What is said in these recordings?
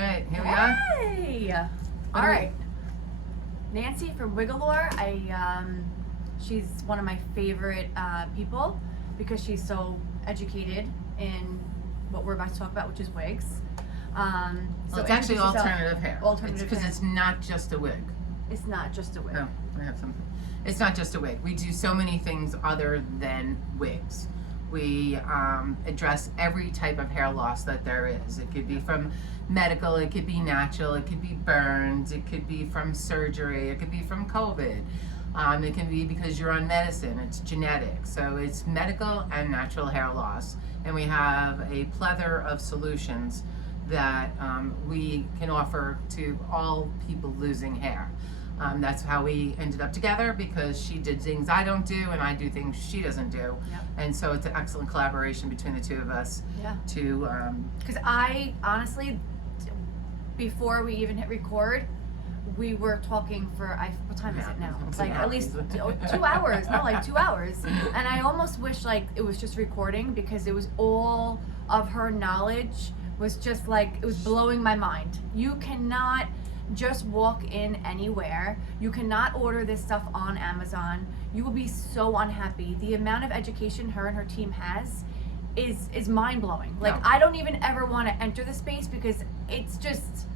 right, here we are. Hey! All right. Nancy from Wig Allure. She's one of my favorite people because she's so educated in what we're about to talk about, which is wigs. Well, it's actually alternative hair. Alternative because hair. it's not just a wig. It's not just a wig. Oh, I have something. It's not just a wig. We do so many things other than wigs. We address every type of hair loss that there is. It could be from medical, it could be natural, it could be burns, it could be from surgery, it could be from COVID. It can be because you're on medicine, it's genetic. So it's medical and natural hair loss. And we have a plethora of solutions that we can offer to all people losing hair. That's how we ended up together, because she did things I don't do and I do things she doesn't do. Yep. And so it's an excellent collaboration between the two of us. Yeah. To Because I honestly, before we even hit record, we were talking for, what time is it now? Like at least 2 hours, no, like 2 hours. And I almost wish like it was just recording, because it was all of her knowledge was just like, it was blowing my mind. You cannot just walk in anywhere. You cannot order this stuff on Amazon. You will be so unhappy. The amount of education her and her team has is mind-blowing. Like, No. I don't even ever want to enter the space, because it's just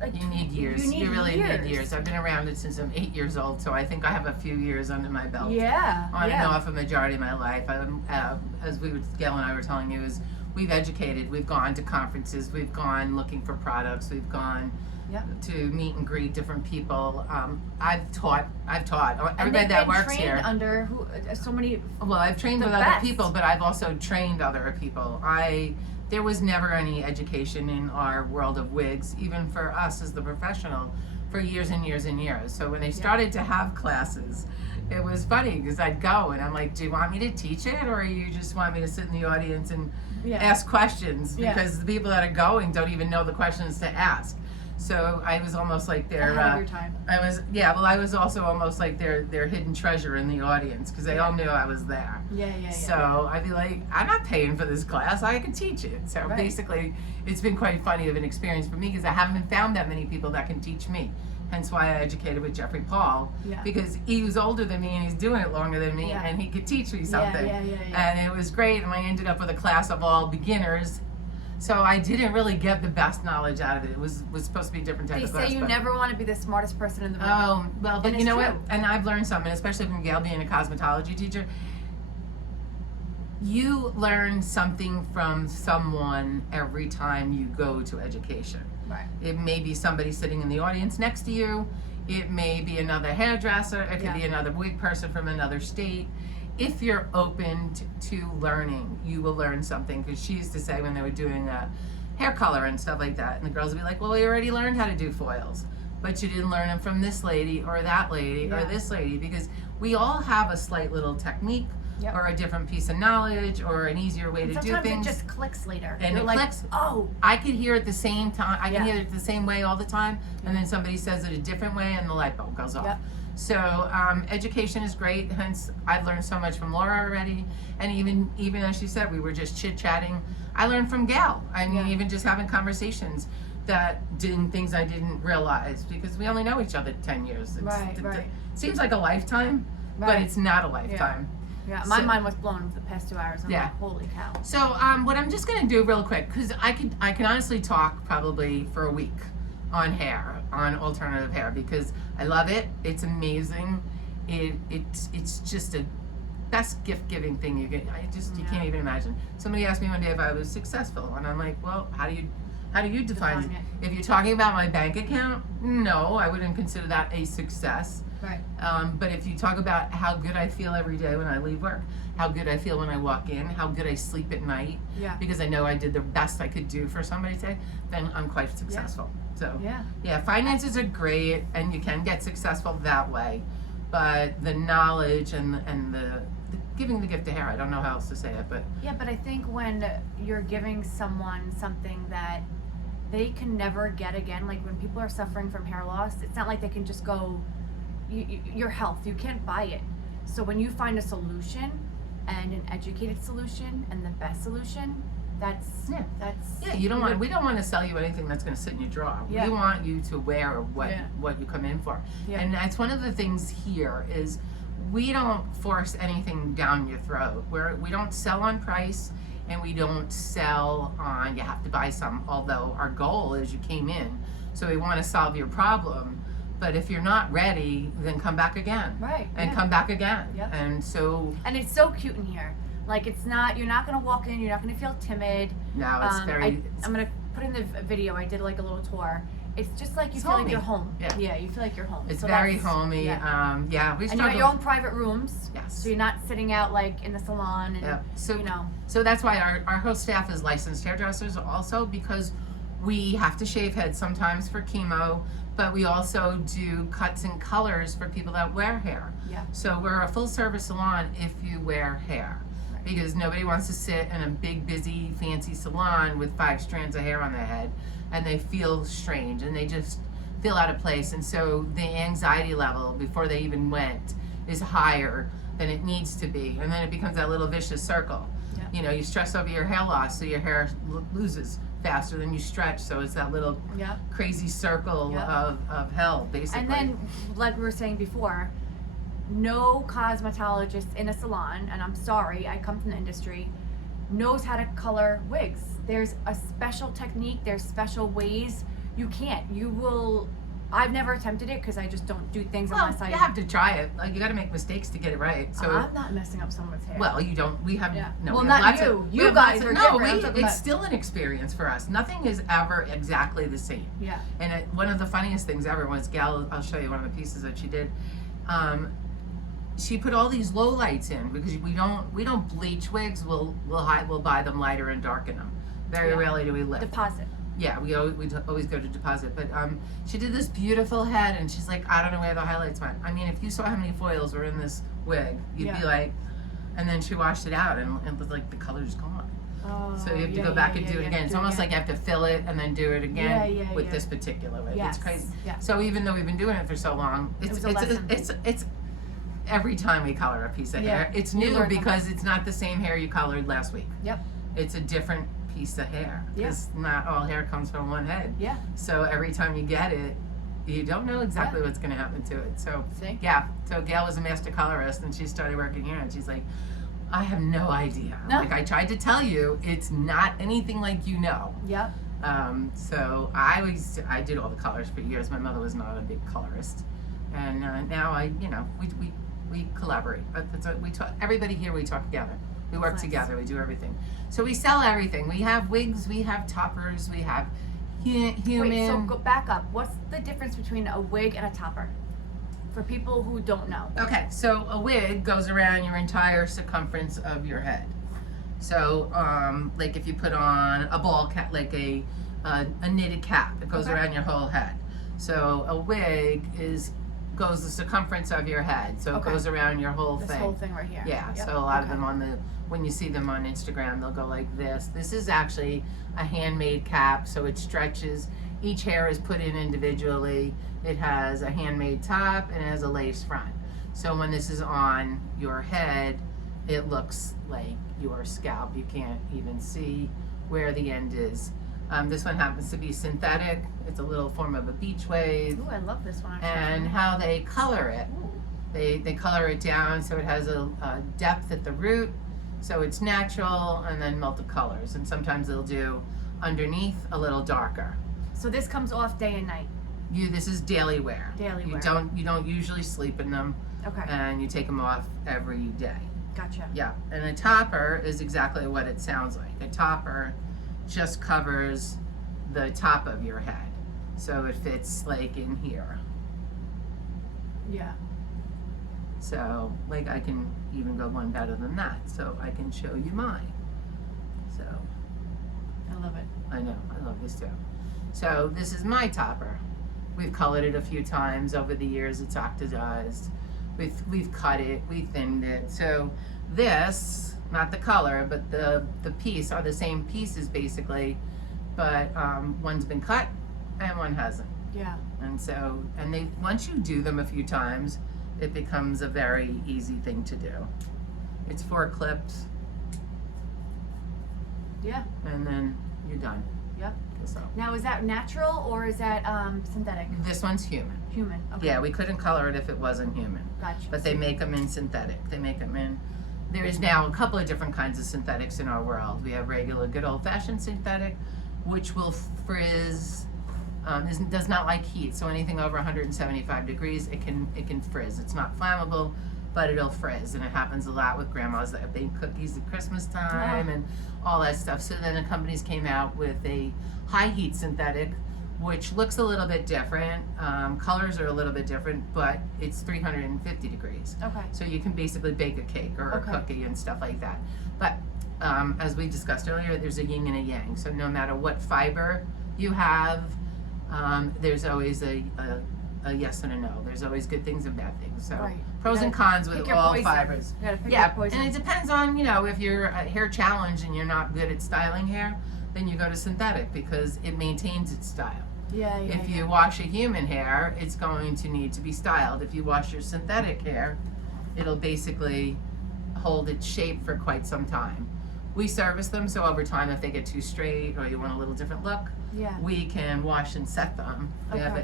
like, you need years. You really need years. I've been around it since I'm 8 years old, so I think I have a few years under my belt. Yeah. On yeah. and off a majority of my life. As Gail and I were telling you, is we've educated. We've gone to conferences. We've gone looking for products. We've gone Yep. to meet and greet different people. I've taught. And Everybody that works here. Under so many. Well, I've trained the with best. other people, but I've also trained other people. There was never any education in our world of wigs, even for us as the professional, for years and years and years. So when they started to have classes, it was funny, because I'd go and I'm like, do you want me to teach it, or you just want me to sit in the audience and ask questions? Yeah. Because the people that are going don't even know the questions to ask. So I was almost like their Ahead of your time. I was also almost like their hidden treasure in the audience, because they all knew I was there. Yeah. So I'd be like, I'm not paying for this class, I can teach it. So Right. basically, it's been quite funny of an experience for me, because I haven't found that many people that can teach me. Hence why I educated with Jeffrey Paul, Yeah. because he was older than me and he's doing it longer than me, Yeah. and he could teach me something. Yeah. And it was great, and I ended up with a class of all beginners. So I didn't really get the best knowledge out of it. It was supposed to be a different type They of class. say you but- never want to be the smartest person in the room. Oh, well, but And you it's know what? true. And I've learned something, especially from Gail being a cosmetology teacher. You learn something from someone every time you go to education. Right. It may be somebody sitting in the audience next to you. It may be another hairdresser. It could be another wig person from another state. If you're open to learning, you will learn something. Because she used to say, when they were doing hair color and stuff like that, and the girls would be like, well, we already learned how to do foils, but you didn't learn them from this lady or that lady or this lady, because we all have a slight little technique or a different piece of knowledge or an easier way to do Sometimes things. it just clicks later. And You're it like, clicks. oh. I could hear it the same time. I can Yeah. hear it the same way all the time, and then somebody says it a different way, and the light bulb goes off. Yep. So education is great. Hence, I've learned so much from Laura already, and even as she said, we were just chit chatting. I learned from Gail. I mean, even just having conversations things I didn't realize, because we only know each other 10 years. Right. Seems like a lifetime, but it's not a lifetime. Yeah, my mind was blown for the past 2 hours. I'm like, holy cow. So what I'm just gonna do real quick, because I can honestly talk probably for a week on hair, on alternative hair, because I love it. It's amazing. It's just a best gift giving thing you get. You can't even imagine. Somebody asked me one day if I was successful, and I'm like, well, how do you define it? If you're talking about my bank account, no, I wouldn't consider that a success. Right. But if you talk about how good I feel every day when I leave work, how good I feel when I walk in, how good I sleep at night, because I know I did the best I could do for somebody today, then I'm quite successful. So finances are great, and you can get successful that way, but the knowledge and the giving the gift of hair, I don't know how else to say it, but but I think when you're giving someone something that they can never get again, like when people are suffering from hair loss, it's not like they can just go, your health, you can't buy it. So when you find a solution, and an educated solution, and the best solution, That's Yeah. that's You don't want. We don't want to sell you anything that's going to sit in your drawer. Yeah. We want you to wear what Yeah. what you come in for. Yeah. And that's one of the things here is we don't force anything down your throat. We don't sell on price, and we don't sell on you have to buy some. Although our goal is you came in, so we want to solve your problem. But if you're not ready, then come back again. Right. And yeah. come back again. Yeah. And so And it's so cute in here. Like it's not. You're not gonna walk in. You're not gonna feel timid. now it's very. I'm gonna put in the video. I did like a little tour. It's just like you It's feel homey. like you're home. Yeah. You feel like you're home. It's So very that's- homey. Yeah. We And you got struggle. your own private rooms. Yes. So you're not sitting out like in the salon and Yeah. So you know. So that's why our whole staff is licensed hairdressers also, because we have to shave heads sometimes for chemo, but we also do cuts and colors for people that wear hair. Yeah. So we're a full service salon if you wear hair. Right. Because nobody wants to sit in a big, busy, fancy salon with 5 strands of hair on their head, and they feel strange and they just feel out of place. And so the anxiety level before they even went is higher than it needs to be, and then it becomes that little vicious circle. Yeah. You know, you stress over your hair loss, so your hair loses faster than you stretch, so it's that little Yeah. crazy circle Yeah. of hell, basically. And then, like we were saying before, no cosmetologist in a salon, and I'm sorry, I come from the industry, knows how to color wigs. There's a special technique, there's special ways. You can't. You will. I've never attempted it because I just don't do things well, unless I. you have to try it. Like, you got to make mistakes to get it right. So I'm not messing up someone's hair. well, you don't. We have Yeah. no. Well, we have not lots you. Of, You we have guys lots of, are no. different. I'm talking It's about- still an experience for us. Nothing is ever exactly the same. Yeah. And one of the funniest things ever was Gal. I'll show you one of the pieces that she did. She put all these low lights in because we don't bleach wigs. We'll buy them lighter and darken them. Very Yeah. rarely do we lift. Deposit. Yeah, we always go to deposit. But she did this beautiful head, and she's like, I don't know where the highlights went. I mean, if you saw how many foils were in this wig, you'd Yeah. be like, and then she washed it out, and it was like the color's gone. Oh, So you have to yeah, go back yeah, and do yeah, it again. It's do it almost again. like you have to fill it and then do it again Yeah, with yeah. this particular wig. Yes. It's crazy. Yeah. So even though we've been doing it for so long, was a lesson. it's every time we color a piece of Yeah. hair, it's You new learn because it's not the same hair you colored last week. Yep. It's a different piece of hair Yeah. because not all hair comes from one head. Yeah. So every time you get it, you don't know exactly what's going to happen to it. So See? yeah, so Gail was a master colorist, and she started working here, and she's like, I have no idea. No. Like, I tried to tell you, it's not anything like you know. Yep. So I did all the colors for years. My mother was not a big colorist, and now we collaborate. We talk. Everybody here, we talk together. We work Nice. together. We do everything. So we sell everything. We have wigs. We have toppers. We have human. Wait, so go back up. What's the difference between a wig and a topper? For people who don't know. Okay, so a wig goes around your entire circumference of your head. So, like if you put on a ball cap, like a knitted cap, it goes Okay. around your whole head. So a wig goes the circumference of your head, so Okay. it goes around your whole This thing. whole thing right here. Yeah, Yep. so a lot of Okay. them when you see them on Instagram, they'll go like this. This is actually a handmade cap, so it stretches. Each hair is put in individually. It has a handmade top and it has a lace front. So when this is on your head, it looks like your scalp. You can't even see where the end is. This one happens to be synthetic. It's a little form of a beach wave. Ooh, I love this one. Actually. And how they color it. Ooh. They color it down so it has a depth at the root, so it's natural, and then multicolors. And sometimes they'll do underneath a little darker. So this comes off day and night. This is daily wear. Daily You wear. don't usually sleep in them, Okay. and you take them off every day. Gotcha. Yeah, and a topper is exactly what it sounds like. A topper just covers the top of your head, so it fits like in here. Yeah. So, like, I can even go one better than that. So I can show you mine. So, I love it. I know, I love this too. So this is my topper. We've colored it a few times over the years. It's oxidized. We've cut it, we thinned it. So this, not the color, but the piece are the same pieces basically, but one's been cut and one hasn't. Yeah. And so, once you do them a few times, it becomes a very easy thing to do. It's 4 clips. Yeah. and then you're done. Yep. So Now, is that natural or is that synthetic? this one's human. Human. Okay. Yeah, we couldn't color it if it wasn't human. Gotcha. But they make them in synthetic. They make them in. There is now a couple of different kinds of synthetics in our world. We have regular, good old-fashioned synthetic, which will frizz. Does not like heat, so anything over 175 degrees, it can frizz. It's not flammable, but it'll frizz, and it happens a lot with grandmas that bake cookies at Christmas time and all that stuff. So then the companies came out with a high heat synthetic, which looks a little bit different. Colors are a little bit different, but it's 350 degrees. Okay. So you can basically bake a cake or a cookie and stuff like that. But as we discussed earlier, there's a yin and a yang. So no matter what fiber you have, there's always a yes and a no. There's always good things and bad things. So pros and cons with all fibers. You gotta pick Yeah, your poison. and it depends on, if you're a hair challenged and you're not good at styling hair, then you go to synthetic because it maintains its style. Yeah. If you wash a human hair, it's going to need to be styled. If you wash your synthetic hair, it'll basically hold its shape for quite some time. We service them, so over time, if they get too straight or you want a little different look, we can wash and set them.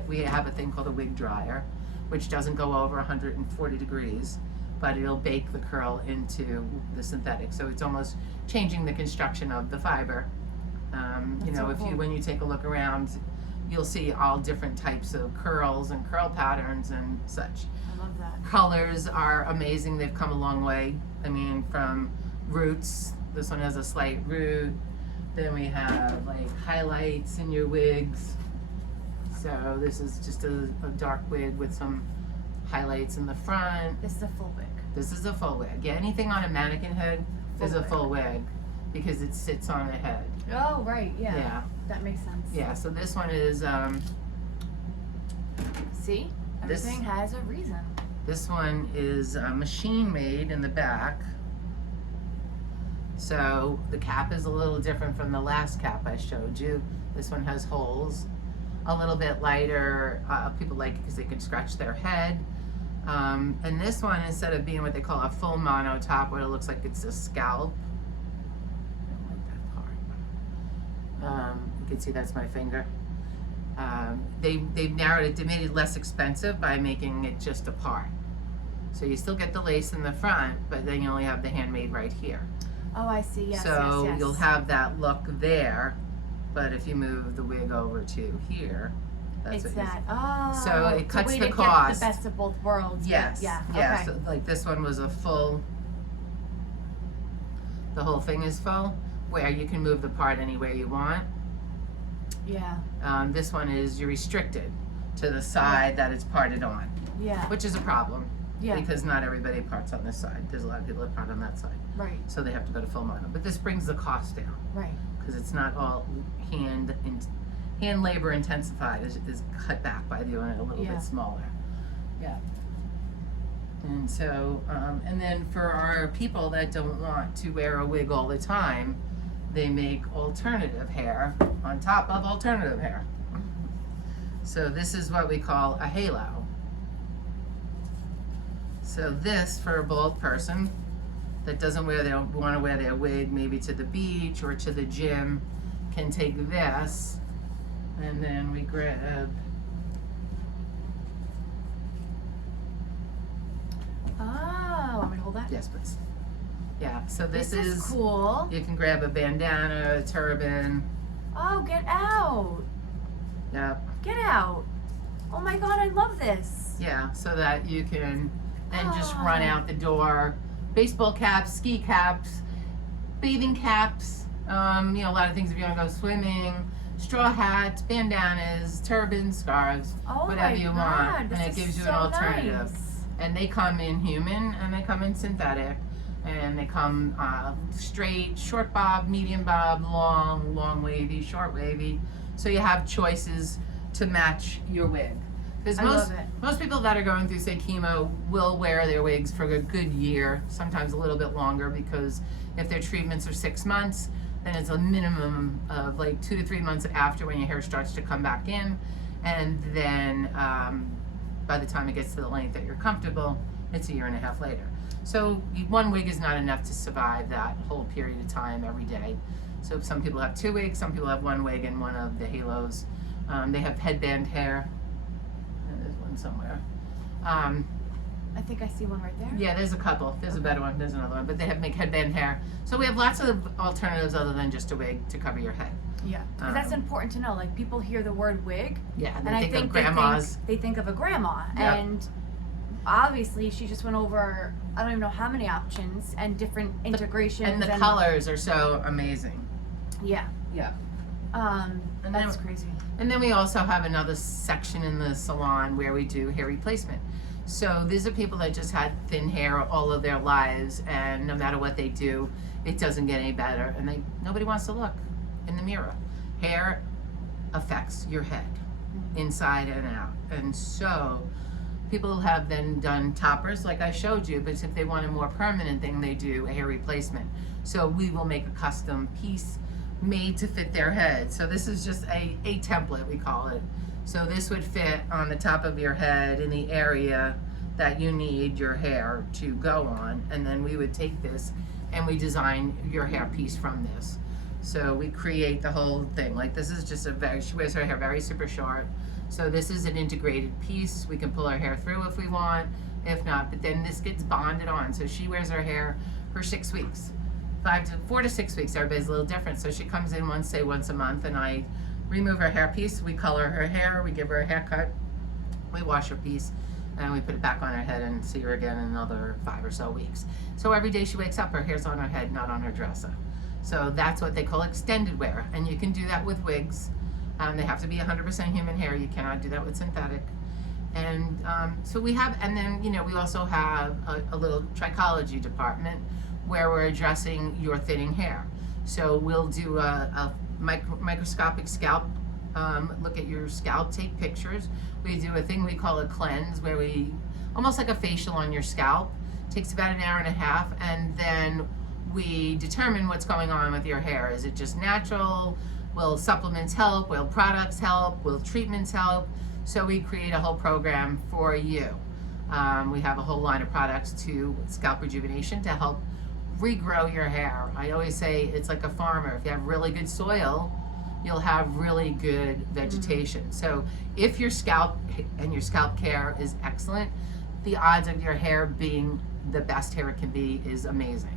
We have a thing called a wig dryer, which doesn't go over 140 degrees, but it'll bake the curl into the synthetic. So it's almost changing the construction of the fiber. When you take a look around, you'll see all different types of curls and curl patterns and such. I love that. Colors are amazing. They've come a long way. I mean, from roots. This one has a slight root. Then we have like highlights in your wigs. So this is just a dark wig with some highlights in the front. This is a full wig. This is a full wig. Yeah, anything on a mannequin head is a full wig because it sits on the head. Oh, right. Yeah. Yeah. That makes sense. Yeah, so this one is, See? Everything has a reason. this one is machine made in the back. So the cap is a little different from the last cap I showed you. This one has holes, a little bit lighter. People like it because they can scratch their head. And this one, instead of being what they call a full mono top, where it looks like it's a scalp. I don't like that part. You can see that's my finger. They've narrowed it, they made it less expensive by making it just a part. So you still get the lace in the front, but then you only have the handmade right here. Oh, I see. Yes, So yes. you'll have that look there, but if you move the wig over to here, that's It's what that. Oh. So it cuts way the to cost. Get the best of both worlds. Yes. Yeah. Yeah. Okay. So like this one was a full. The whole thing is full, where you can move the part anywhere you want. Yeah. This one is you're restricted to the side that it's parted on, Yeah. which is a problem. Yeah. Because not everybody parts on this side. There's a lot of people that part on that side. Right. So they have to go to full mono. But this brings the cost down. Right. Because it's not all hand labor intensified. Is cut back by doing it a little bit smaller. Yeah. And so, and then for our people that don't want to wear a wig all the time, they make alternative hair on top of alternative hair. So this is what we call a halo. So this, for a bald person that doesn't want to wear their wig maybe to the beach or to the gym, can take this, and then we grab. Oh, want me to hold that? Yes, please. Yeah. So This is cool. You can grab a bandana, a turban. Oh, get out. Yep. Get out. Oh my God, I love this. Yeah. So that you can then just run out the door. Baseball caps, ski caps, bathing caps. A lot of things if you want to go swimming. Straw hats, bandanas, turbans, scarves, whatever you want, and it gives you an alternative. Nice. And they come in human and they come in synthetic, and they come straight, short bob, medium bob, long wavy, short wavy. So you have choices to match your wig. Because most people that are going through, say, chemo will wear their wigs for a good year, sometimes a little bit longer, because if their treatments are 6 months, then it's a minimum of like 2 to 3 months after when your hair starts to come back in. And then by the time it gets to the length that you're comfortable, it's a year and a half later. So one wig is not enough to survive that whole period of time every day. So some people have 2 wigs, some people have 1 wig and one of the halos. They have headband hair. And there's one somewhere. I think I see one right there. Yeah, there's a couple. There's a better one. There's another one. But they make headband hair. So we have lots of alternatives other than just a wig to cover your head. Yeah, because that's important to know. Like, people hear the word wig, Yeah, and I think of grandmas. they think of a grandma. Yep. And obviously, she just went over, I don't even know how many options and different integrations. And the colors are so amazing. Yeah. Yeah. And that's crazy. And then we also have another section in the salon where we do hair replacement. So these are people that just had thin hair all of their lives, and no matter what they do, it doesn't get any better, and nobody wants to look in the mirror. Hair affects your head, inside and out. And so people have then done toppers like I showed you, but if they want a more permanent thing, they do a hair replacement. So we will make a custom piece made to fit their head. So this is just a template, we call it. So this would fit on the top of your head in the area that you need your hair to go on, and then we would take this and we design your hair piece from this. So we create the whole thing. Like, this is just she wears her hair very super short. So this is an integrated piece. We can pull her hair through if we want, if not, but then this gets bonded on. So she wears her hair for 6 weeks. 4 to 6 weeks, everybody's a little different. So she comes in once a month, and I remove her hair piece, we color her hair, we give her a haircut, we wash her piece, and we put it back on her head and see her again in another 5 or so weeks. So every day she wakes up, her hair's on her head, not on her dresser. So that's what they call extended wear, and you can do that with wigs. They have to be 100% human hair. You cannot do that with synthetic. And so we have, and then, you know, we also have a little trichology department where we're addressing your thinning hair. So we'll do a microscopic scalp, look at your scalp, take pictures. We do a thing we call a cleanse, where we, almost like a facial on your scalp, takes about an hour and a half, and then we determine what's going on with your hair. Is it just natural? Will supplements help? Will products help? Will treatments help? So we create a whole program for you. We have a whole line of products to scalp rejuvenation to help regrow your hair. I always say it's like a farmer. If you have really good soil, you'll have really good vegetation. So if your scalp and your scalp care is excellent, the odds of your hair being the best hair it can be is amazing.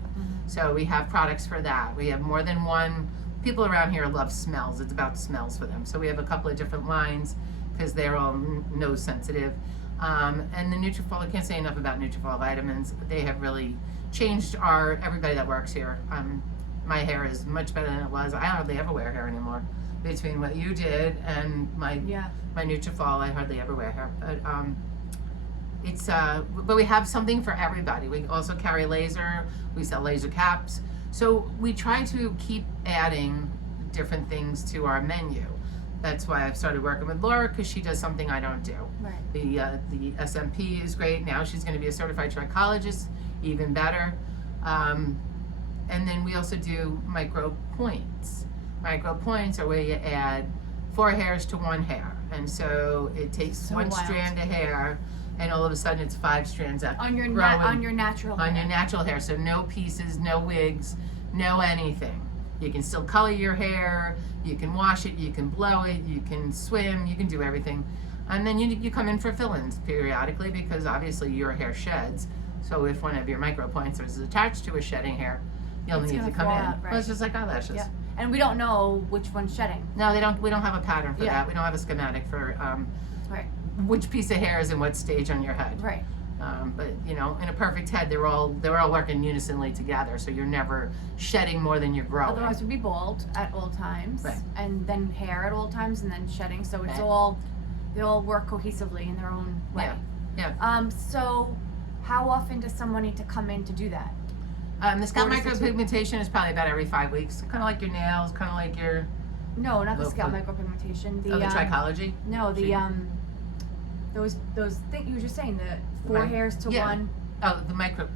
So we have products for that. We have more than one. People around here love smells. It's about smells for them. So we have a couple of different lines because they're all nose sensitive. And the Nutrafol, I can't say enough about Nutrafol vitamins. They have really changed everybody that works here. My hair is much better than it was. I hardly ever wear hair anymore. Between what you did and my Nutrafol, I hardly ever wear hair. But but we have something for everybody. We also carry laser. We sell laser caps. So we try to keep adding different things to our menu. That's why I've started working with Laura, because she does something I don't do. Right. The SMP is great. Now she's going to be a certified trichologist, even better. And then we also do micro points. Micro points are where you add 4 hairs to 1 hair. And so it takes So one wild. strand of hair, and all of a sudden it's 5 strands that On your grow on your natural hair. on your natural hair. So no pieces, no wigs, no anything. You can still color your hair, you can wash it, you can blow it, you can swim, you can do everything. And then you come in for fill-ins periodically, because obviously your hair sheds. So if one of your micro points is attached to a shedding hair, you'll It's need gonna to come fall in. out, right. Well, it's just like eyelashes. Yeah. And we don't know which one's shedding. No, we don't have a pattern for Yeah. that. We don't have a schematic for Right. which piece of hair is in what stage on your head. Right. But you know, in a perfect head, they're all working unisonly together, so you're never shedding more than you're growing. Otherwise, we'd be bald at all times, Right. and then hair at all times, and then shedding. So it's Right. they all work cohesively in their own way. Yeah. So how often does someone need to come in to do that? The scalp 4 to 6 micropigmentation is probably about every 5 weeks. Kind of like your nails, kind of like your No, not the Local. scalp micropigmentation. the trichology. No, the She- those things you were just saying, the 4 Right. hairs to Yeah. 1 The micro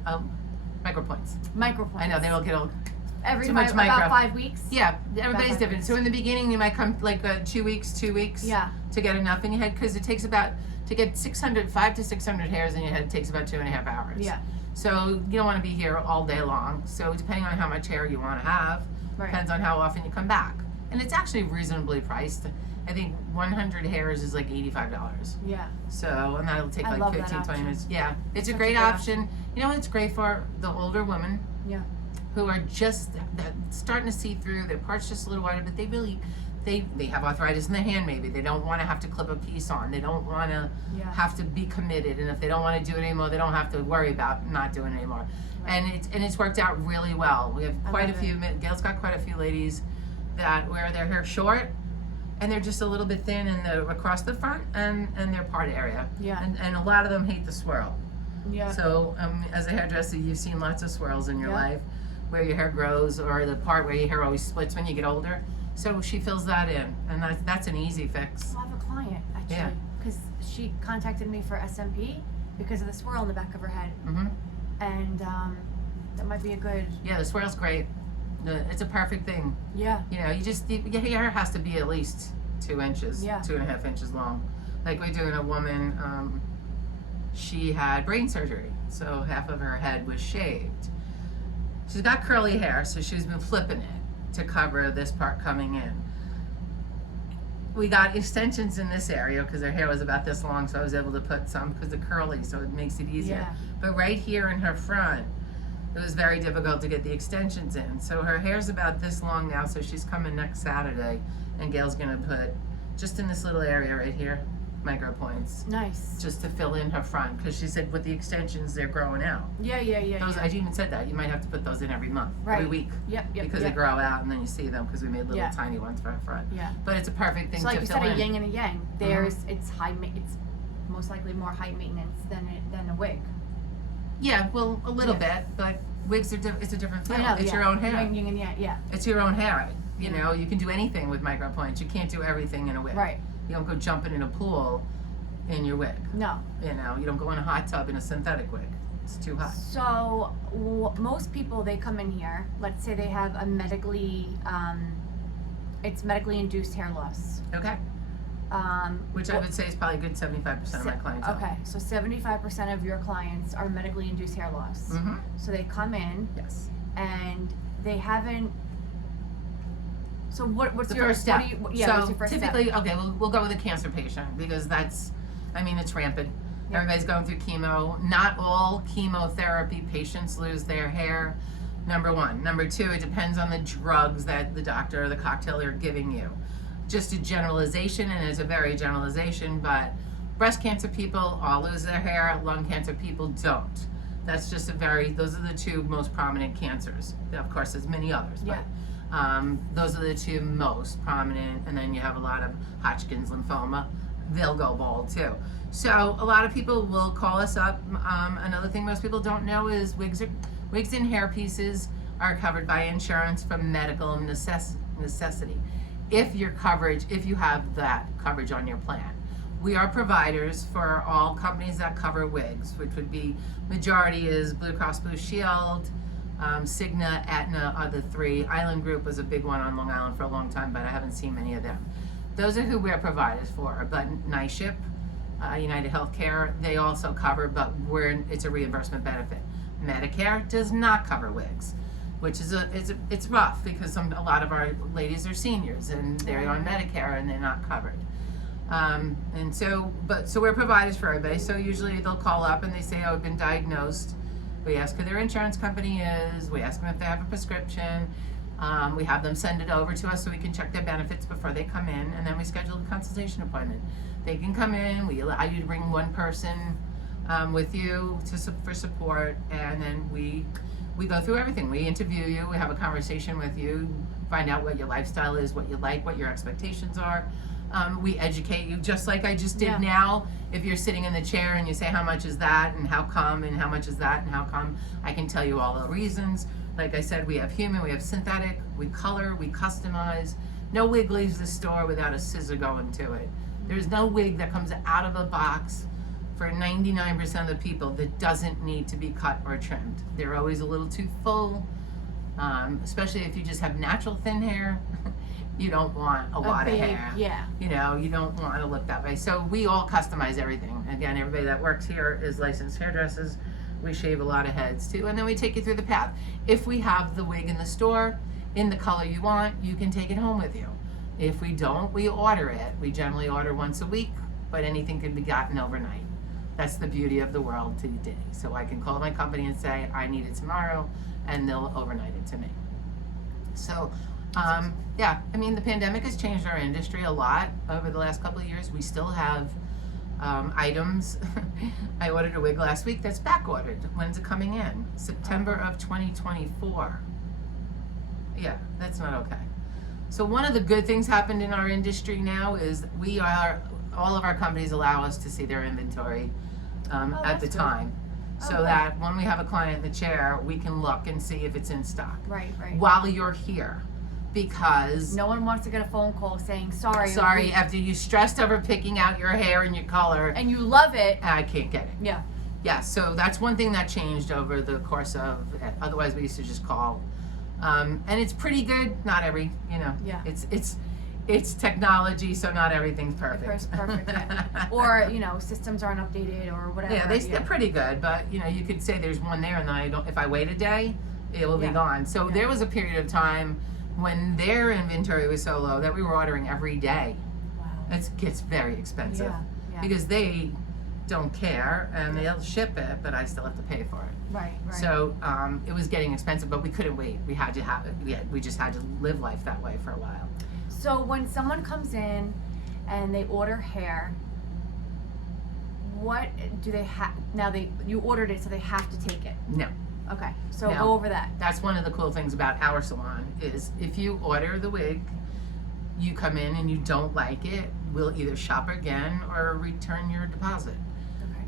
points. micropoints. I know they all get all. every too 5, much micro. about 5 weeks. Yeah, everybody's 5 different. weeks. So in the beginning, you might come like 2 weeks Yeah. to get enough in your head, because it takes about to get 5 to 600 hairs in your head takes about 2.5 hours. Yeah. So you don't want to be here all day long. So depending on how much hair you want to have, Right. Depends on how often you come back. And it's actually reasonably priced. I think 100 hairs is like $85. Yeah. So, and that'll take I like love 15, that 20 option. minutes. Yeah, it's a Such a great great option. You know what it's great for? The older women Yeah. who are just starting to see through. Their parts just a little wider, but they really, they have arthritis in the hand maybe. They don't want to have to clip a piece on. They don't want to Yeah. have to be committed. And if they don't want to do it anymore, they don't have to worry about not doing it anymore. Right. And it's worked out really well. We have I quite a love few, Gail's got quite a few ladies that wear their hair short and they're just a little bit thin in the across the front and their part area. Yeah. And a lot of them hate the swirl. Yeah. So as a hairdresser, you've seen lots of swirls in your Yeah. life where your hair grows or the part where your hair always splits when you get older. So she fills that in, and that's an easy fix. I have a client Yeah. actually because she contacted me for SMP because of the swirl in the back of her head, hmm and that might be a good. Yeah, the swirl's great. It's a perfect thing. Yeah. You know, your hair has to be at least 2 inches, Yeah. 2.5 inches long. Like we're doing a woman, she had brain surgery, so half of her head was shaved. She's got curly hair, so she's been flipping it to cover this part coming in. We got extensions in this area because her hair was about this long, so I was able to put some because the curly, so it makes it easier. Yeah. But right here in her front, it was very difficult to get the extensions in. So her hair's about this long now, so she's coming next Saturday, and Gail's gonna put, just in this little area right here, micro points, Nice. just to fill in her front, because she said with the extensions, they're growing out. Yeah. Those, Yeah. I even said that, you might have to put those in every month, every Right. week, Yep. because they grow out and then you see them, because we made little Yeah. tiny ones for her front. Yeah. But it's a perfect thing So like to you fill said, a in. yin and a yang. There's it's it's most likely more high maintenance than a wig. Yeah, well, a little Yeah. bit, but wigs are it's a different feel. I know, It's yeah. your own hair. Yin and yang. Yeah. It's your own hair. You know, you can do anything with micro points. You can't do everything in a wig. Right. You don't go jumping in a pool in your wig. No. You know, you don't go in a hot tub in a synthetic wig. It's too hot. So most people they come in here. Let's say they have a medically, it's medically induced hair loss. Okay? Which I would say is probably a good 75% of my clientele. Okay, so 75% of your clients are medically induced hair loss. Mm-hmm. So they come in Yes. and they haven't. So what's The your first step. What do you, so what's your first typically, step? okay, we'll go with a cancer patient because that's, I mean, it's rampant. Yeah. Everybody's going through chemo. Not all chemotherapy patients lose their hair. Number one. Number two, it depends on the drugs that the doctor or the cocktail are giving you. Just a generalization, and it's a very generalization, but breast cancer people all lose their hair. Lung cancer people don't. That's just those are the two most prominent cancers. Of course, there's many others, Yeah. but those are the two most prominent, and then you have a lot of Hodgkin's lymphoma. They'll go bald too. So a lot of people will call us up. Another thing most people don't know is wigs and hair pieces are covered by insurance from medical necessity. If you have that coverage on your plan. We are providers for all companies that cover wigs, which would be, majority is Blue Cross Blue Shield, Cigna, Aetna are the three. Island Group was a big one on Long Island for a long time, but I haven't seen many of them. Those are who we're providers for, but NYSHIP, United Healthcare, they also cover, but it's a reimbursement benefit. Medicare does not cover wigs, which is it's rough because a lot of our ladies are seniors and they're on Medicare and they're not covered. So we're providers for everybody. So usually they'll call up and they say, oh, I've been diagnosed. We ask who their insurance company is. We ask them if they have a prescription. We have them send it over to us so we can check their benefits before they come in, and then we schedule a consultation appointment. They can come in. We allow you to bring one person with you for support, and then we go through everything. We interview you. We have a conversation with you, find out what your lifestyle is, what you like, what your expectations are. We educate you just like I just did Yeah. now. If you're sitting in the chair and you say how much is that and how come and how much is that and how come, I can tell you all the reasons. Like I said, we have human, we have synthetic, we color, we customize. No wig leaves the store without a scissor going to it. There's no wig that comes out of a box for 99% of the people that doesn't need to be cut or trimmed. They're always a little too full, especially if you just have natural thin hair. You don't want a lot of hair. Yeah. You know, you don't want to look that way. So we all customize everything. Again, everybody that works here is licensed hairdressers. We shave a lot of heads too, and then we take you through the path. If we have the wig in the store, in the color you want, you can take it home with you. If we don't, we order it. We generally order once a week, but anything can be gotten overnight. That's the beauty of the world today. So I can call my company and say, I need it tomorrow, and they'll overnight it to me. So, yeah, I mean, the pandemic has changed our industry a lot over the last couple of years. We still have items. I ordered a wig last week that's back ordered. When's it coming in? September of 2024. Yeah, that's not okay. So one of the good things happened in our industry now is all of our companies allow us to see their inventory at the time. So that when we have a client in the chair, we can look and see if it's in stock. Right. While you're here. Because no one wants to get a phone call saying, sorry, after you stressed over picking out your hair and your color. And you love it. I can't get it. Yeah, so that's one thing that changed over the course of, otherwise we used to just call. And it's pretty good, not every, Yeah. It's technology, so not everything's perfect. Perfect, yeah. Or, systems aren't updated or whatever. Yeah, they're pretty good, but you could say there's one there and then if I wait a day, it will be gone. So there was a period of time when their inventory was so low that we were ordering every day. Wow. It gets very expensive Yeah. because they don't care and they'll ship it, but I still have to pay for it. Right. So it was getting expensive, but we couldn't wait. We had to have it. We just had to live life that way for a while. So when someone comes in and they order hair, what do they have? Now you ordered it, so they have to take it. No. Okay, so No. go over that. That's one of the cool things about our salon is if you order the wig, you come in and you don't like it, we'll either shop again or return your deposit.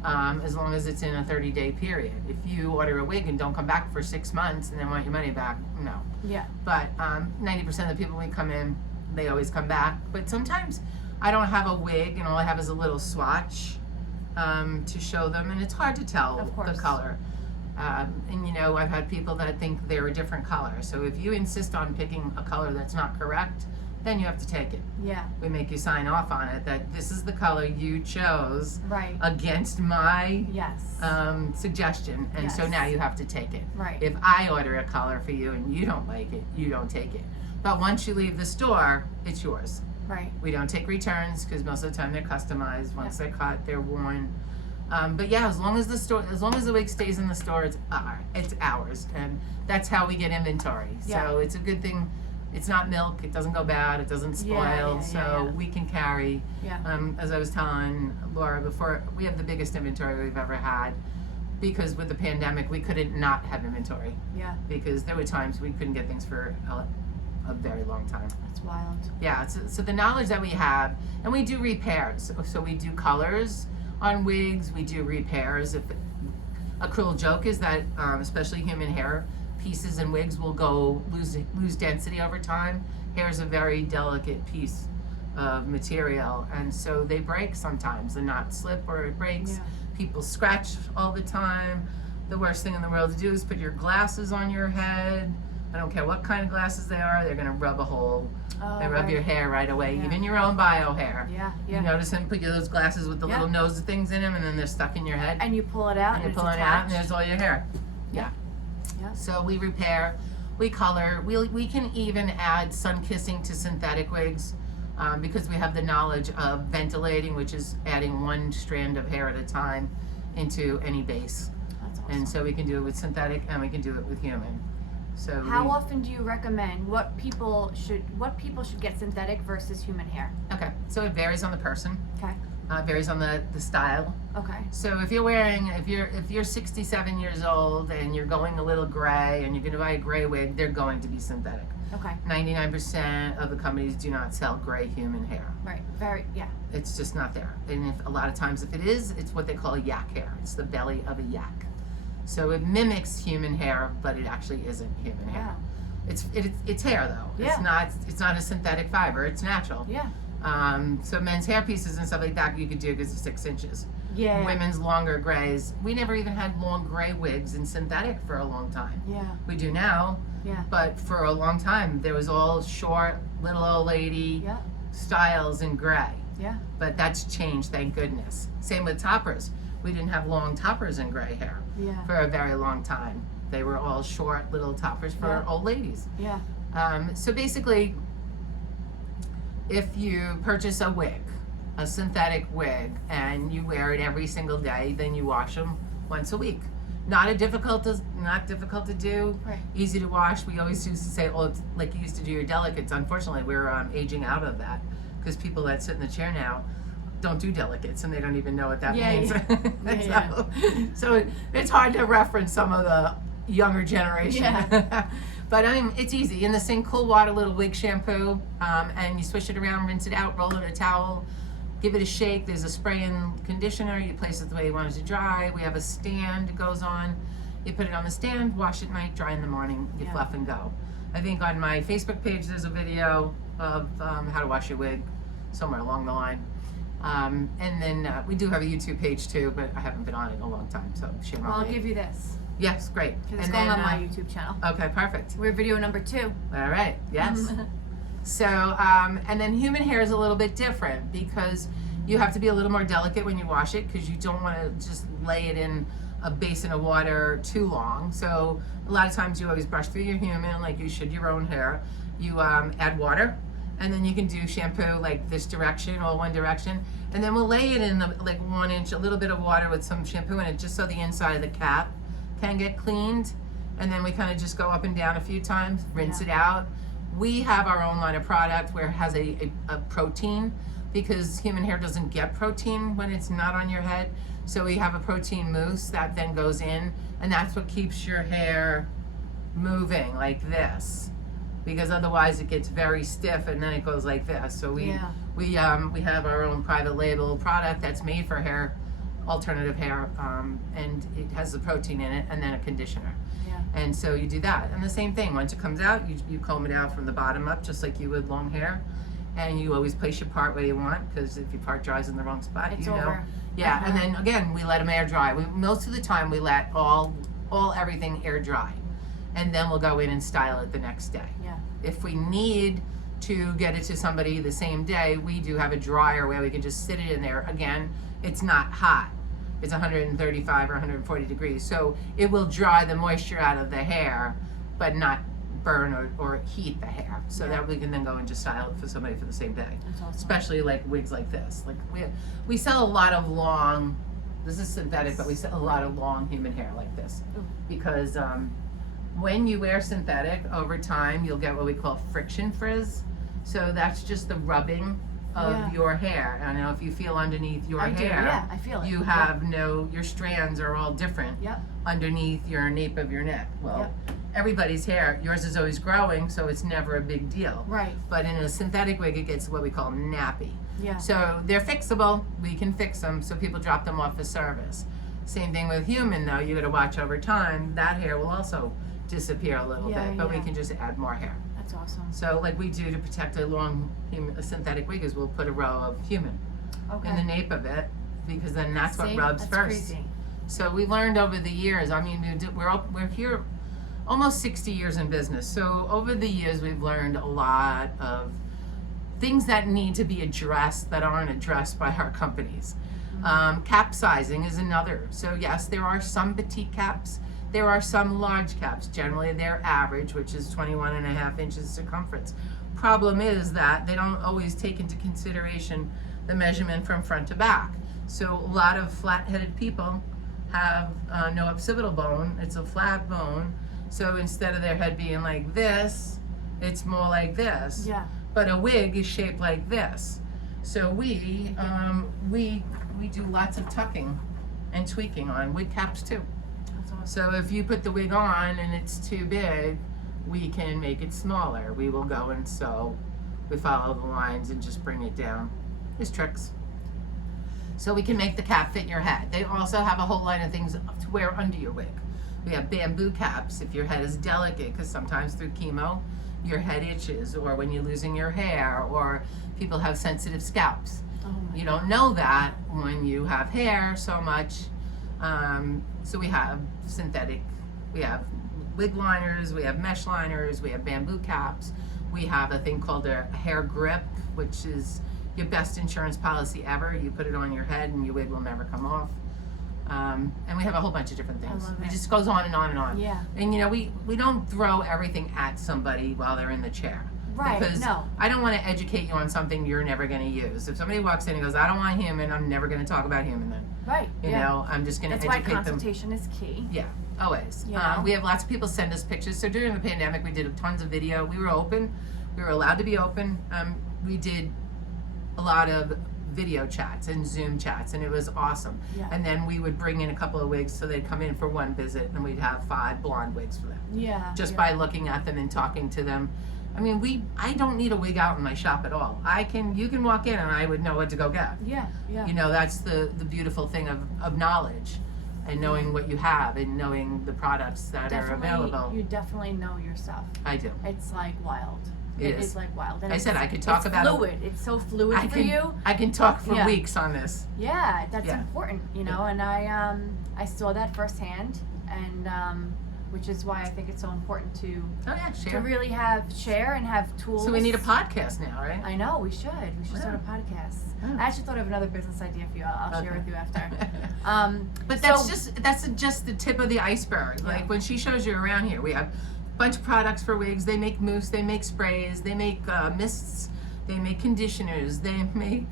Okay. As long as it's in a 30-day period. If you order a wig and don't come back for 6 months and then want your money back, no. Yeah. But 90% of the people we come in, they always come back. But sometimes I don't have a wig and all I have is a little swatch to show them, and it's hard to tell the color. And I've had people that think they're a different color. So if you insist on picking a color that's not correct, then you have to take it. Yeah. We make you sign off on it that this is the color you chose against my suggestion, and so now you have to take it. Right. If I order a color for you and you don't like it, you don't take it. But once you leave the store, it's yours. Right. We don't take returns because most of the time they're customized. Once they're cut, they're worn. But yeah, as long as the wig stays in the store, it's ours, and that's how we get inventory. So it's a good thing. It's not milk. It doesn't go bad. It doesn't spoil. So we can carry. Yeah. As I was telling Laura before, we have the biggest inventory we've ever had, because with the pandemic we couldn't not have inventory. Yeah. Because there were times we couldn't get things for a very long time. That's wild. Yeah. So the knowledge that we have, and we do repairs. So we do colors on wigs, we do repairs. If a cruel joke is that, especially human hair pieces and wigs will lose density over time. Hair is a very delicate piece of material, and so they break sometimes. The knots slip or it breaks. Yeah. People scratch all the time. The worst thing in the world to do is put your glasses on your head. I don't care what kind of glasses they are, they're gonna rub a hole. They rub your hair right away, even your own bio hair. Yeah. You notice them put those glasses with the little nose things in them, and then they're stuck in your head. And you pull it out, and you pull it out, and there's all your hair. Yeah. So we repair, we color, we can even add sun kissing to synthetic wigs, because we have the knowledge of ventilating, which is adding one strand of hair at a time into any base. That's awesome. And so we can do it with synthetic and we can do it with human. So how often do you recommend what people should get synthetic versus human hair? Okay, so it varies on the person. Okay. Varies on the style. Okay. So if you're 67 years old and you're going a little gray and you're going to buy a gray wig, they're going to be synthetic. Okay. 99% of the companies do not sell gray human hair. Right. It's just not there. And a lot of times if it is, it's what they call a yak hair. It's the belly of a yak. So it mimics human hair, but it actually isn't human hair. It's hair though. Yeah. It's not a synthetic fiber. It's natural. Yeah. So men's hair pieces and stuff like that you could do because it's 6 inches. Yeah. Women's longer grays. We never even had long gray wigs in synthetic for a long time. Yeah. We do now. Yeah. But for a long time there was all short, little old lady styles in gray. Yeah. But that's changed, thank goodness. Same with toppers. We didn't have long toppers in gray hair for a very long time. They were all short little toppers for old ladies. Yeah. So basically, if you purchase a wig, a synthetic wig, and you wear it every single day, then you wash them once a week. Not difficult to do. Right. Easy to wash. We always used to say, "Oh, it's like you used to do your delicates." Unfortunately, we're aging out of that because people that sit in the chair now don't do delicates and they don't even know what that means. So it's hard to reference some of the younger generation. But it's easy. In the sink, cool water, little wig shampoo, and you swish it around, rinse it out, roll it in a towel, give it a shake. There's a spray and conditioner. You place it the way you want it to dry. We have a stand that goes on. You put it on the stand, wash at night, dry in the morning, you fluff and go. I think on my Facebook page there's a video of how to wash your wig, somewhere along the line. And then we do have a YouTube page too, but I haven't been on it in a long time, so shame on me. I'll give you this. Yes, great. Because it's going on my YouTube channel. Okay, perfect. We're video number 2. All right, yes. So, and then human hair is a little bit different because you have to be a little more delicate when you wash it because you don't want to just lay it in a basin of water too long. So a lot of times you always brush through your human like you should your own hair. You add water, and then you can do shampoo like this direction or one direction, and then we'll lay it in like 1 inch, a little bit of water with some shampoo in it just so the inside of the cap can get cleaned, and then we kind of just go up and down a few times, rinse it out. We have our own line of product where it has a protein because human hair doesn't get protein when it's not on your head. So we have a protein mousse that then goes in, and that's what keeps your hair moving like this, because otherwise it gets very stiff and then it goes like this. So we have our own private label product that's made for hair, alternative hair, and it has the protein in it, and then a conditioner. And so you do that, and the same thing, once it comes out, you comb it out from the bottom up just like you would long hair, and you always place your part where you want, because if your part dries in the wrong spot, it's you know. over. Yeah, and then again, we let them air dry. Most of the time we let everything air dry, and then we'll go in and style it the next day. If we need to get it to somebody the same day, we do have a dryer where we can just sit it in there. Again, it's not hot. It's 135 or 140 degrees. So it will dry the moisture out of the hair, but not burn or heat the hair. So that we can then go and just style it for somebody for the same day. That's awesome. Especially like wigs like this. Like we sell a lot of long, this is synthetic, but we sell a lot of long human hair like this. Because when you wear synthetic, over time, you'll get what we call friction frizz. So that's just the rubbing of your hair. I don't know if you feel underneath your hair. I feel it. You have your strands are all different underneath your nape of your neck. Well, everybody's hair, yours is always growing, so it's never a big deal. Right. But in a synthetic wig, it gets what we call nappy. Yeah. So they're fixable. We can fix them, so people drop them off for service. Same thing with human, though. You got to watch over time. That hair will also disappear a little bit, but we can just add more hair. That's awesome. So like we do to protect a synthetic wig is we'll put a row of human in the nape of it, because then that's what rubs first. Crazy. So we learned over the years, I mean, we're here almost 60 years in business. So over the years, we've learned a lot of things that need to be addressed that aren't addressed by our companies. Cap sizing is another. So yes, there are some petite caps. There are some large caps. Generally, they're average, which is 21.5 inches circumference. Problem is that they don't always take into consideration the measurement from front to back. So a lot of flat-headed people have no occipital bone. It's a flat bone. So instead of their head being like this, it's more like this. Yeah. But a wig is shaped like this. So we do lots of tucking and tweaking on wig caps too. So if you put the wig on and it's too big, we can make it smaller. We will go and sew. We follow the lines and just bring it down. There's tricks. So we can make the cap fit your head. They also have a whole line of things to wear under your wig. We have bamboo caps if your head is delicate, because sometimes through chemo, your head itches, or when you're losing your hair, or people have sensitive scalps. You don't know that when you have hair so much. So we have synthetic, we have wig liners, we have mesh liners, we have bamboo caps, we have a thing called a hair grip, which is your best insurance policy ever. You put it on your head and your wig will never come off. And we have a whole bunch of different things. love It it. just goes on and on and on. Yeah. And you know, we don't throw everything at somebody while they're in the chair. Right. Because No. I don't want to educate you on something you're never going to use. If somebody walks in and goes, I don't want human, I'm never going to talk about human then. Right. You know, I'm just going to That's why educate them. consultation is key. Yeah, always. You know? We have lots of people send us pictures. So during the pandemic, we did tons of video. We were open. We were allowed to be open. We did a lot of video chats and Zoom chats, and it was awesome. Yeah. And then we would bring in a couple of wigs, so they'd come in for one visit, and we'd have 5 blonde wigs for them. Yeah. Just yeah. by looking at them and talking to them. I mean, I don't need a wig out in my shop at all. You can walk in and I would know what to go get. Yeah. Yeah. You know, that's the beautiful thing of knowledge and knowing what you have and knowing the products that are available. You definitely know your stuff. I do. It's like wild. It It is. is like wild. And I said I could talk it's about it. fluid. It's so fluid for you. I can talk for Yeah. weeks on this. Yeah, that's Yeah. important, you know. And I saw that firsthand, and which is why I think it's so important to Oh yeah, share. really share and have tools. So we need a podcast now, right? I know we should. We should start a Yeah. podcast. Yeah. I actually thought of another business idea for you. I'll share Okay. with you after. But so- that's just the tip of the iceberg. Yeah. Like when she shows you around here, we have a bunch of products for wigs. They make mousse, they make sprays, they make mists, they make conditioners, they make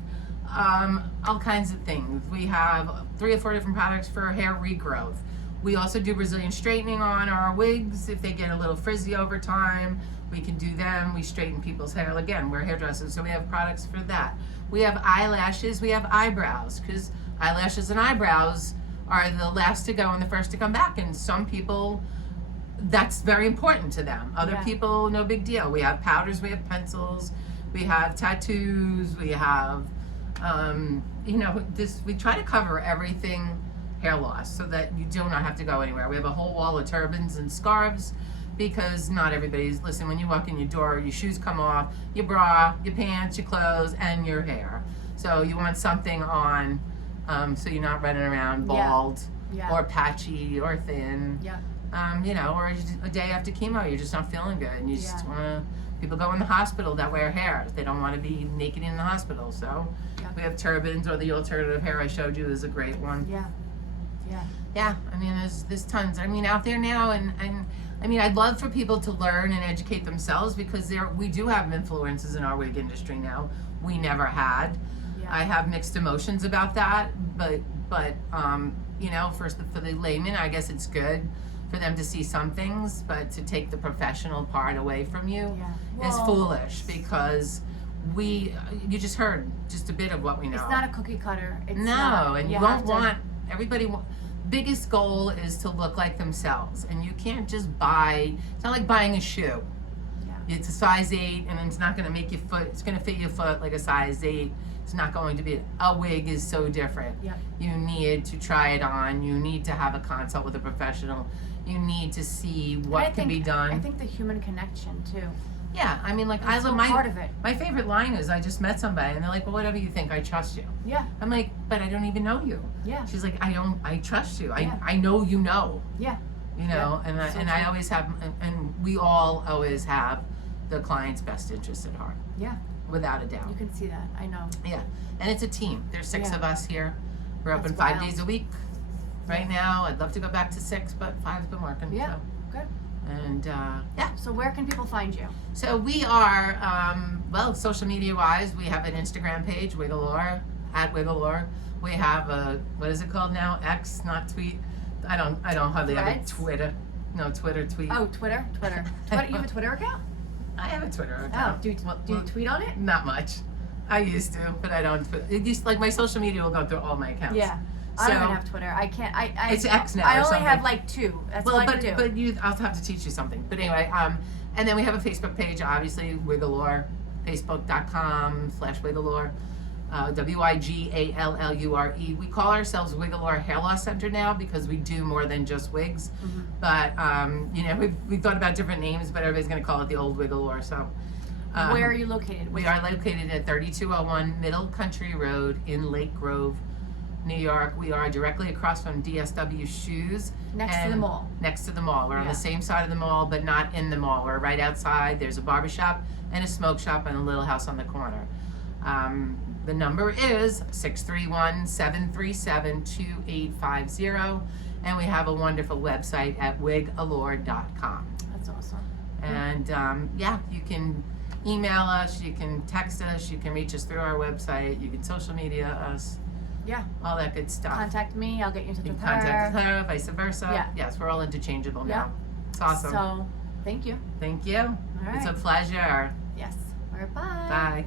all kinds of things. We have 3 or 4 different products for hair regrowth. We also do Brazilian straightening on our wigs. If they get a little frizzy over time, we can do them. We straighten people's hair. Again, we're hairdressers, so we have products for that. We have eyelashes, we have eyebrows, because eyelashes and eyebrows are the last to go and the first to come back. And some people, that's very important to them. Other Yeah. people, no big deal. We have powders, we have pencils, we have tattoos, we have, we try to cover everything hair loss so that you do not have to go anywhere. We have a whole wall of turbans and scarves because not everybody's, listen, when you walk in your door, your shoes come off, your bra, your pants, your clothes, and your hair. So you want something on so you're not running around Yeah. bald Yeah. or patchy or thin. Yeah. Or a day after chemo, you're just not feeling good, and you just Yeah. want to. People go in the hospital that wear hair. They don't want to be naked in the hospital, so Yeah. we have turbans, or the alternative hair I showed you is a great one. Yeah. Yeah. Yeah, I mean, there's tons. I mean, out there now, and I mean, I'd love for people to learn and educate themselves because we do have influences in our wig industry now. We never had. Yeah. I have mixed emotions about that, but for the layman, I guess it's good for them to see some things, but to take the professional part away from you Yeah. is Well, foolish because you just heard just a bit of what we know. It's not a cookie cutter. It's No, not. and you have don't to- want everybody. Biggest goal is to look like themselves, and you can't just buy. It's not like buying a shoe. Yeah. It's a size 8, and it's not going to make your foot. It's going to fit your foot like a size 8. It's not going to be. A wig is so different. Yep. You need to try it on. You need to have a consult with a professional. You need to see And what I can think- be done. I think the human connection too. Yeah, I mean, like It's so my part of it. my favorite line is, I just met somebody, and they're like, well, whatever you think, I trust you. Yeah. I'm like, but I don't even know you. Yeah. She's like, I trust you. Yeah. I know you know. Yeah. You know, Yeah, and so I true. always have, and we all always have the client's best interest at heart, Yeah. without a doubt. You can see that. I know. Yeah, and it's a team. There's 6 Yeah. of us here. We're open That's 5 wild. days a week. Right now, I'd love to go back to 6, but 5's been working. Yeah. So. Good. And yeah, So where can people find you? so we are, social media wise, we have an Instagram page, Wig Allure, at Wig Allure. We have a, what is it called now? X, not tweet. I don't hardly have a Threads? Twitter. No, Twitter, tweet. Oh, Twitter. Twitter. You have a Twitter account? I have a Twitter Oh, account. do you tweet on it? Not much. I used to, but I don't. It used, like, my social media will go through all my accounts. Yeah. I don't So- even have Twitter. I can't. I It's X now I or only have something. like 2. That's Well, all I can do. but I'll have to teach you something. But anyway, and then we have a Facebook page, obviously, Wig Allure, facebook.com/Wig Allure, WIGALLURE. We call ourselves Wig Allure Hair Loss Center now because we do more than just wigs. Mhm. But we've thought about different names, but everybody's going to call it the old Wig Allure. So. Where are you located? We are located at 3201 Middle Country Road in Lake Grove, New York. We are directly across from DSW Shoes. Next to the and mall. Next to the mall. We're on Yeah. the same side of the mall, but not in the mall. We're right outside. There's a barber shop and a smoke shop and a little house on the corner. The number is 631-737-2850, and we have a wonderful website at wigallure.com. That's awesome. And yeah, you can email us, you can text us, you can reach us through our website, you can social media us. Yeah. All that good stuff. Contact me. I'll get you in touch You with can contact her, vice versa. Yeah. Yes, we're all interchangeable Yeah. now. It's awesome. So, thank you. Thank you. All right. It's a pleasure. Yes. All right. Bye. Bye.